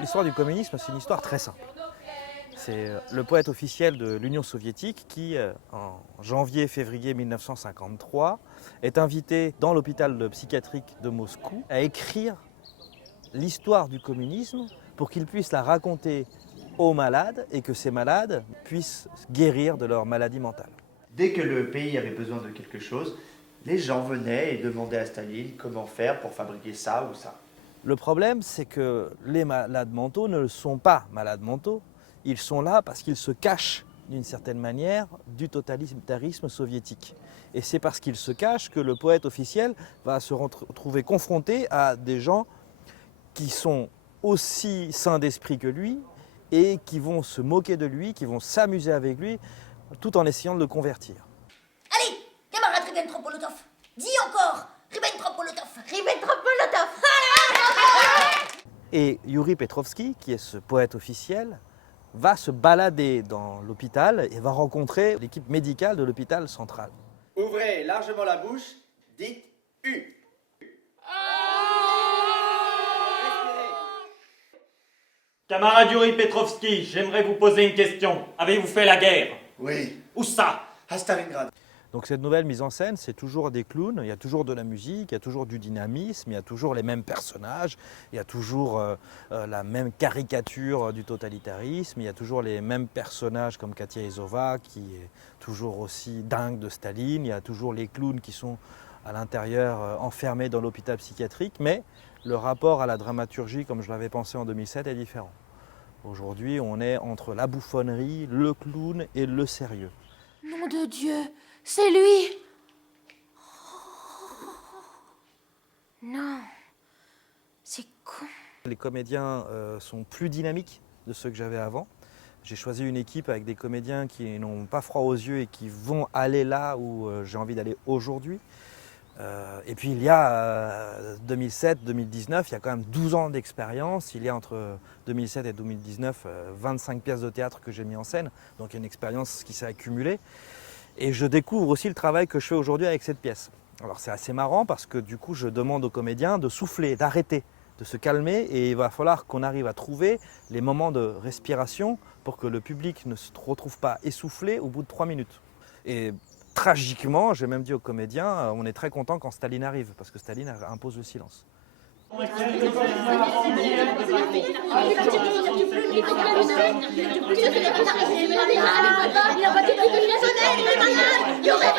L'histoire du communisme, c'est une histoire très simple. C'est le poète officiel de l'Union soviétique qui, en janvier-février 1953, est invité dans l'hôpital psychiatrique de Moscou à écrire l'histoire du communisme pour qu'il puisse la raconter aux malades et que ces malades puissent guérir de leur maladie mentale. Dès que le pays avait besoin de quelque chose, les gens venaient et demandaient à Staline comment faire pour fabriquer ça ou ça. Le problème, c'est que les malades mentaux ne sont pas malades mentaux. Ils sont là parce qu'ils se cachent d'une certaine manière du totalitarisme soviétique. Et c'est parce qu'ils se cachent que le poète officiel va se retrouver confronté à des gens qui sont aussi sains d'esprit que lui et qui vont se moquer de lui, qui vont s'amuser avec lui, tout en essayant de le convertir. Allez, camarade Ribbentrop-Molotov, dis encore Ribbentrop-Molotov, Ribbentrop-Molotov. Et Yuri Petrovski, qui est ce poète officiel, va se balader dans l'hôpital et va rencontrer l'équipe médicale de l'hôpital central. Ouvrez largement la bouche, dites U. Camarade Yuri Petrovski, j'aimerais vous poser une question. Avez-vous fait la guerre? Oui, Où ça? à Stalingrad. Donc cette nouvelle mise en scène, c'est toujours des clowns, il y a toujours de la musique, il y a toujours du dynamisme, il y a toujours les mêmes personnages, il y a toujours la même caricature du totalitarisme, il y a toujours les mêmes personnages comme Katia Izova qui est toujours aussi dingue de Staline, il y a toujours les clowns qui sont à l'intérieur enfermés dans l'hôpital psychiatrique, mais le rapport à la dramaturgie, comme je l'avais pensé en 2007, est différent. Aujourd'hui, on est entre la bouffonnerie, le clown et le sérieux. Nom de Dieu, c'est lui! Non, c'est con. Les comédiens sont plus dynamiques de ceux que j'avais avant. J'ai choisi une équipe avec des comédiens qui n'ont pas froid aux yeux et qui vont aller là où j'ai envie d'aller aujourd'hui. Et puis il y a 2007-2019, il y a quand même 12 ans d'expérience. Il y a entre 2007 et 2019 25 pièces de théâtre que j'ai mis en scène. Donc il y a une expérience qui s'est accumulée. Et je découvre aussi le travail que je fais aujourd'hui avec cette pièce. Alors c'est assez marrant parce que du coup je demande aux comédiens de souffler, d'arrêter, de se calmer. Et il va falloir qu'on arrive à trouver les moments de respiration pour que le public ne se retrouve pas essoufflé au bout de 3 minutes. Et tragiquement, j'ai même dit aux comédiens, on est très content quand Staline arrive, parce que Staline impose le silence. Il y aurait